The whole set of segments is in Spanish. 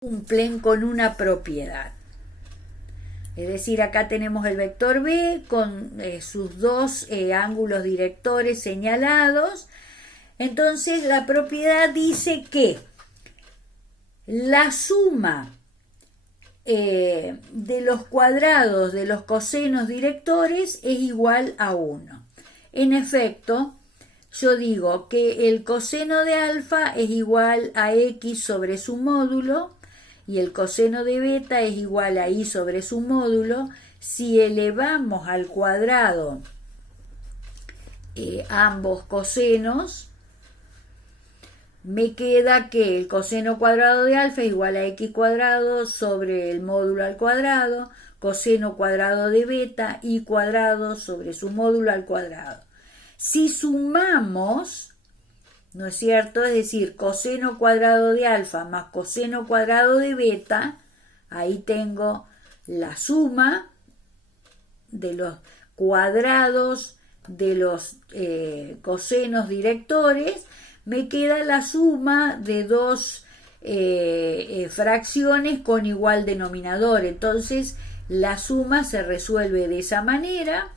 cumplen con una propiedad. Es decir, acá tenemos el vector B con sus dos ángulos directores señalados. Entonces la propiedad dice que la suma de los cuadrados de los cosenos directores es igual a 1. En efecto, yo digo que el coseno de alfa es igual a x sobre su módulo y el coseno de beta es igual a y sobre su módulo si elevamos al cuadrado ambos cosenos. Me queda que el coseno cuadrado de alfa es igual a x cuadrado sobre el módulo al cuadrado, coseno cuadrado de beta, y cuadrado sobre su módulo al cuadrado. Si sumamos, ¿no es cierto? Es decir, coseno cuadrado de alfa más coseno cuadrado de beta, ahí tengo la suma de los cuadrados de los cosenos directores. Me queda la suma de dos fracciones con igual denominador. Entonces la suma se resuelve de esa manera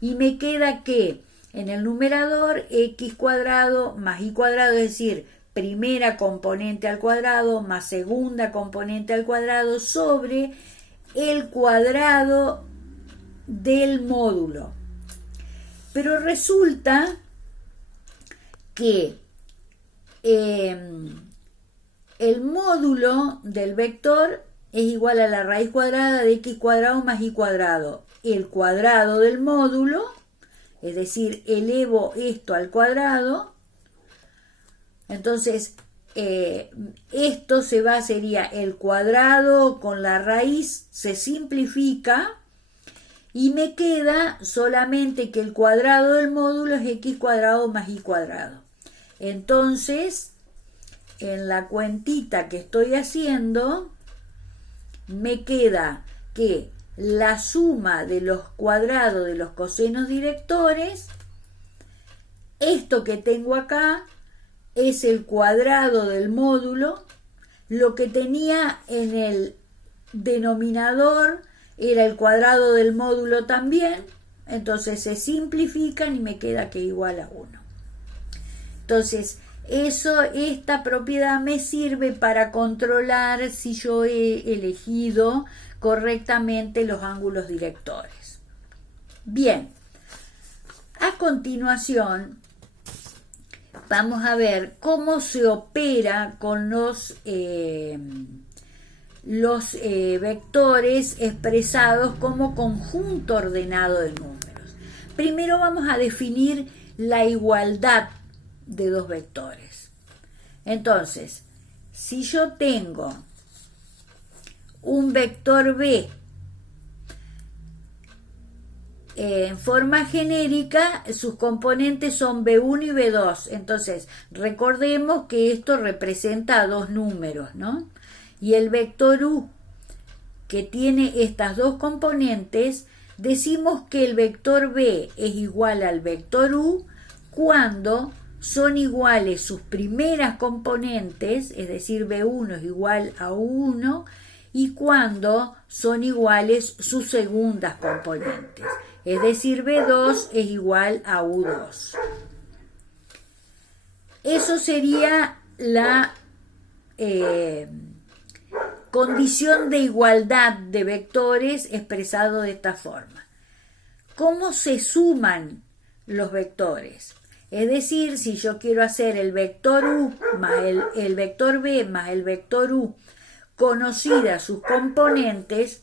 y me queda que en el numerador x cuadrado más y cuadrado, es decir, primera componente al cuadrado más segunda componente al cuadrado sobre el cuadrado del módulo. Pero resulta que el módulo del vector es igual a la raíz cuadrada de x cuadrado más y cuadrado. El cuadrado del módulo, es decir, elevo esto al cuadrado. Entonces, esto sería el cuadrado con la raíz, se simplifica y me queda solamente que el cuadrado del módulo es x cuadrado más y cuadrado. Entonces, en la cuentita que estoy haciendo, me queda que la suma de los cuadrados de los cosenos directores, esto que tengo acá, es el cuadrado del módulo. Lo que tenía en el denominador era el cuadrado del módulo también. Entonces se simplifican y me queda que igual a 1. Entonces, esta propiedad me sirve para controlar si yo he elegido correctamente los ángulos directores. Bien, a continuación vamos a ver cómo se opera con los vectores expresados como conjunto ordenado de números. Primero vamos a definir la igualdad de dos vectores. Entonces, si yo tengo un vector B en forma genérica, sus componentes son B1 y B2. Entonces, recordemos que esto representa dos números, ¿no? Y el vector U, que tiene estas dos componentes, decimos que el vector B es igual al vector U cuando son iguales sus primeras componentes, es decir, B1 es igual a U1, y cuando son iguales sus segundas componentes, es decir, B2 es igual a U2. Eso sería la condición de igualdad de vectores expresado de esta forma. ¿Cómo se suman los vectores? Es decir, si yo quiero hacer el vector U más el vector B más el vector U, conocidas sus componentes,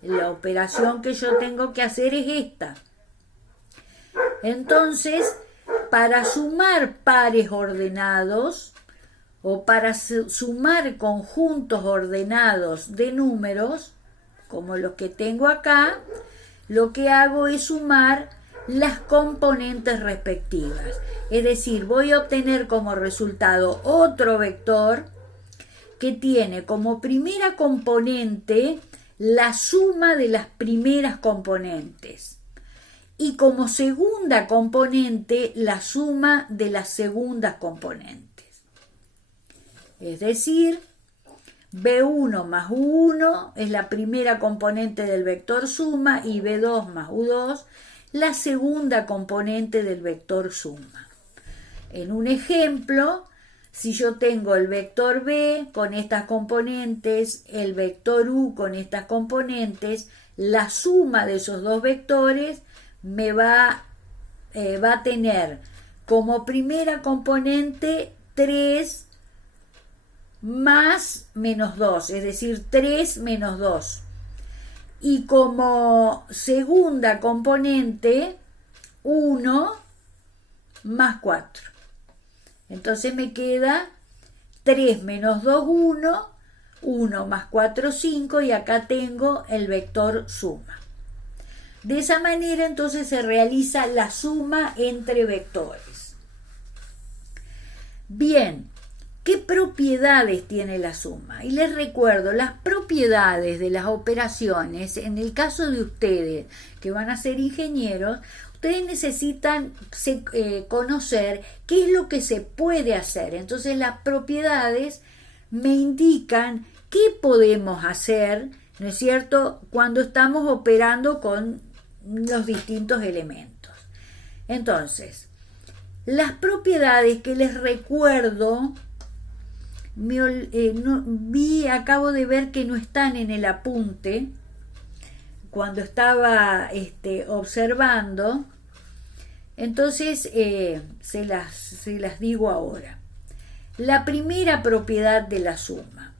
la operación que yo tengo que hacer es esta. Entonces, para sumar pares ordenados o para sumar conjuntos ordenados de números, como los que tengo acá, lo que hago es sumar las componentes respectivas. Es decir, voy a obtener como resultado otro vector que tiene como primera componente la suma de las primeras componentes y como segunda componente la suma de las segundas componentes. Es decir, B1 más U1 es la primera componente del vector suma y B2 más U2 la segunda componente del vector suma. En un ejemplo, si yo tengo el vector B con estas componentes, el vector U con estas componentes, la suma de esos dos vectores me va a tener como primera componente 3 más menos 2, es decir, 3 menos 2. Y como segunda componente, 1 más 4. Entonces me queda 3 menos 2, 1, 1 más 4, 5, y acá tengo el vector suma. De esa manera entonces se realiza la suma entre vectores. Bien, ¿qué propiedades tiene la suma? Y les recuerdo, las propiedades de las operaciones, en el caso de ustedes que van a ser ingenieros, ustedes necesitan conocer qué es lo que se puede hacer. Entonces las propiedades me indican qué podemos hacer, ¿no es cierto?, cuando estamos operando con los distintos elementos. Entonces, las propiedades que les recuerdo, acabo de ver que no están en el apunte cuando estaba observando, entonces se las digo ahora. La primera propiedad de la suma.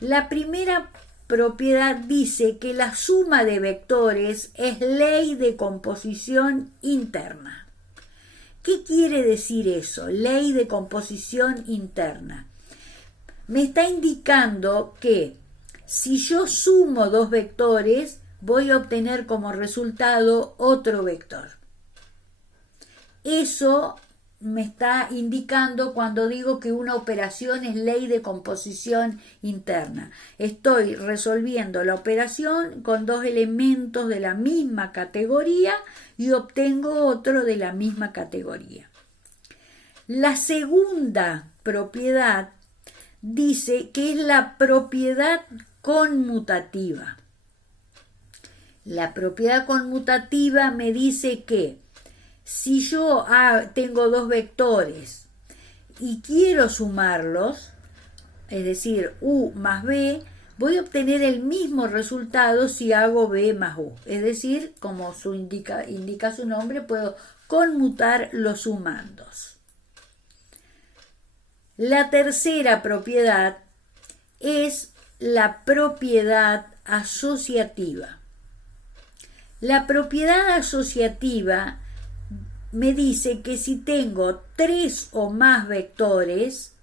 La primera propiedad dice que la suma de vectores es ley de composición interna. ¿Qué quiere decir eso? Ley de composición interna. Me está indicando que si yo sumo dos vectores, voy a obtener como resultado otro vector. Eso me está indicando cuando digo que una operación es ley de composición interna. Estoy resolviendo la operación con dos elementos de la misma categoría y obtengo otro de la misma categoría. La segunda propiedad dice que es la propiedad conmutativa. La propiedad conmutativa me dice que si yo tengo dos vectores y quiero sumarlos, es decir, U más B, voy a obtener el mismo resultado si hago B más U. Es decir, como indica su nombre, puedo conmutar los sumandos. La tercera propiedad es la propiedad asociativa. La propiedad asociativa me dice que si tengo 3 o más vectores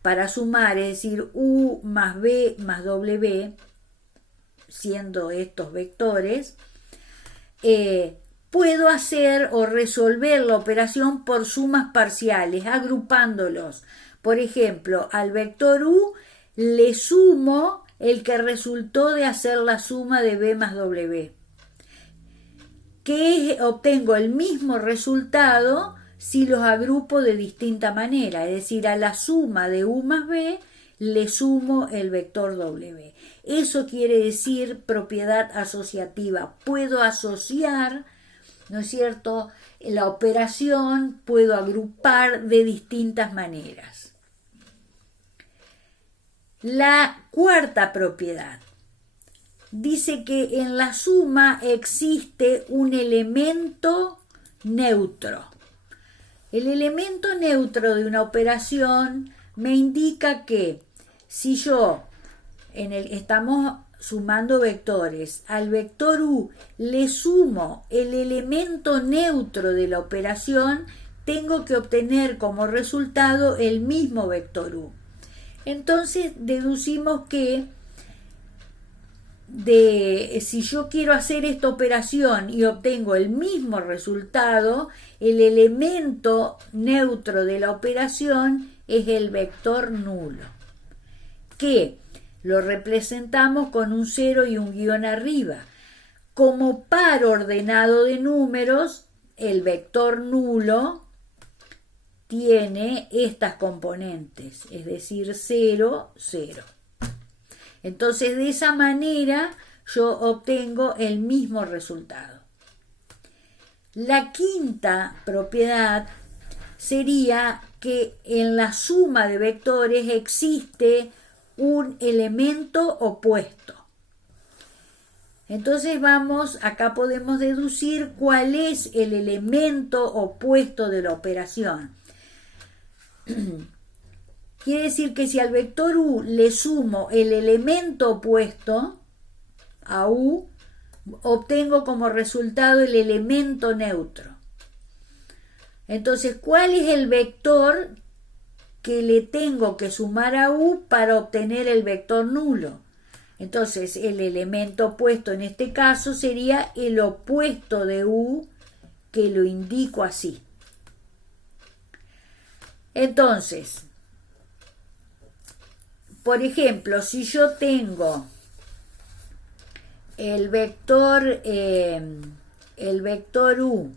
para sumar, es decir, U más B más W, siendo estos vectores, puedo hacer o resolver la operación por sumas parciales, agrupándolos. Por ejemplo, al vector U le sumo el que resultó de hacer la suma de B más W, que obtengo el mismo resultado si los agrupo de distinta manera, es decir, a la suma de U más B le sumo el vector W. Eso quiere decir propiedad asociativa. Puedo asociar, ¿no es cierto?, la operación, puedo agrupar de distintas maneras. La cuarta propiedad dice que en la suma existe un elemento neutro. El elemento neutro de una operación me indica que si yo estamos sumando vectores, al vector U le sumo el elemento neutro de la operación, tengo que obtener como resultado el mismo vector U. Entonces deducimos que si yo quiero hacer esta operación y obtengo el mismo resultado, el elemento neutro de la operación es el vector nulo, que lo representamos con un 0 y un guión arriba. Como par ordenado de números, el vector nulo tiene estas componentes, es decir, 0, 0. Entonces de esa manera yo obtengo el mismo resultado. La quinta propiedad sería que en la suma de vectores existe un elemento opuesto. Entonces acá podemos deducir cuál es el elemento opuesto de la operación. Quiere decir que si al vector u le sumo el elemento opuesto a u, obtengo como resultado el elemento neutro. Entonces, ¿cuál es el vector que le tengo que sumar a u para obtener el vector nulo? Entonces, el elemento opuesto en este caso sería el opuesto de u, que lo indico así. Entonces, por ejemplo, si yo tengo el vector u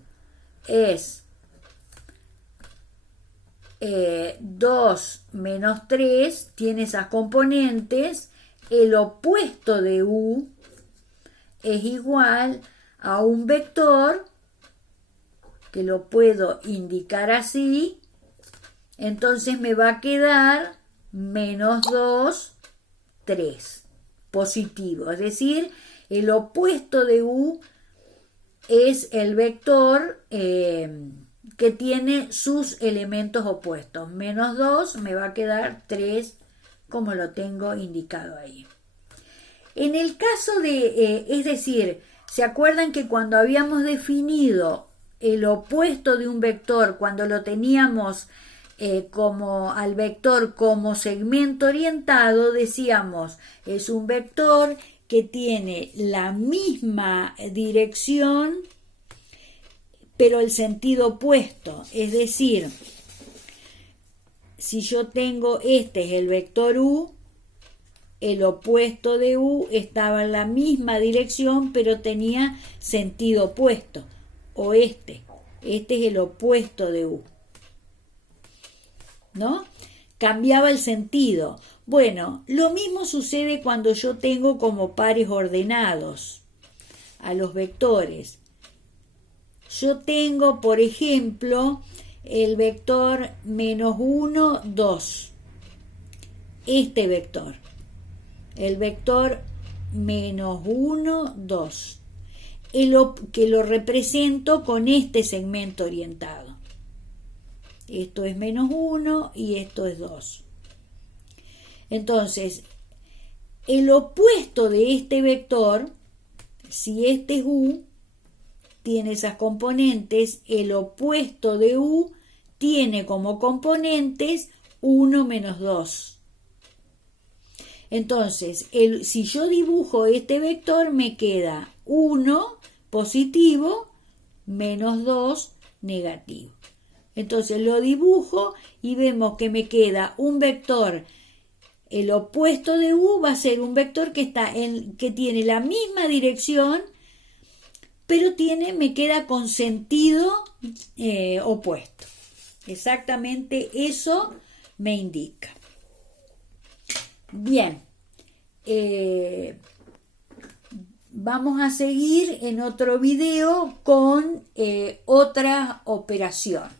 es 2 menos 3, tiene esas componentes, el opuesto de u es igual a un vector que lo puedo indicar así, entonces me va a quedar menos 2, 3, positivo, es decir, el opuesto de u es el vector que tiene sus elementos opuestos. Menos 2 me va a quedar 3, como lo tengo indicado ahí. En el caso es decir, ¿se acuerdan que cuando habíamos definido el opuesto de un vector, cuando lo teníamos como al vector como segmento orientado, decíamos, es un vector que tiene la misma dirección, pero el sentido opuesto? Es decir, si yo tengo, este es el vector u, el opuesto de u estaba en la misma dirección, pero tenía sentido opuesto, o este es el opuesto de u, ¿no? Cambiaba el sentido. Bueno, lo mismo sucede cuando yo tengo como pares ordenados a los vectores. Yo tengo, por ejemplo, el vector menos 1, 2. Este vector. El vector menos 1, 2. Que lo represento con este segmento orientado. Esto es menos 1 y esto es 2. Entonces, el opuesto de este vector, si este es u, tiene esas componentes, el opuesto de u tiene como componentes 1 menos 2. Entonces, si yo dibujo este vector, me queda 1 positivo menos 2 negativo. Entonces lo dibujo y vemos que me queda un vector. El opuesto de u va a ser un vector que tiene la misma dirección, pero me queda con sentido opuesto. Exactamente eso me indica. Bien, vamos a seguir en otro video con otra operación.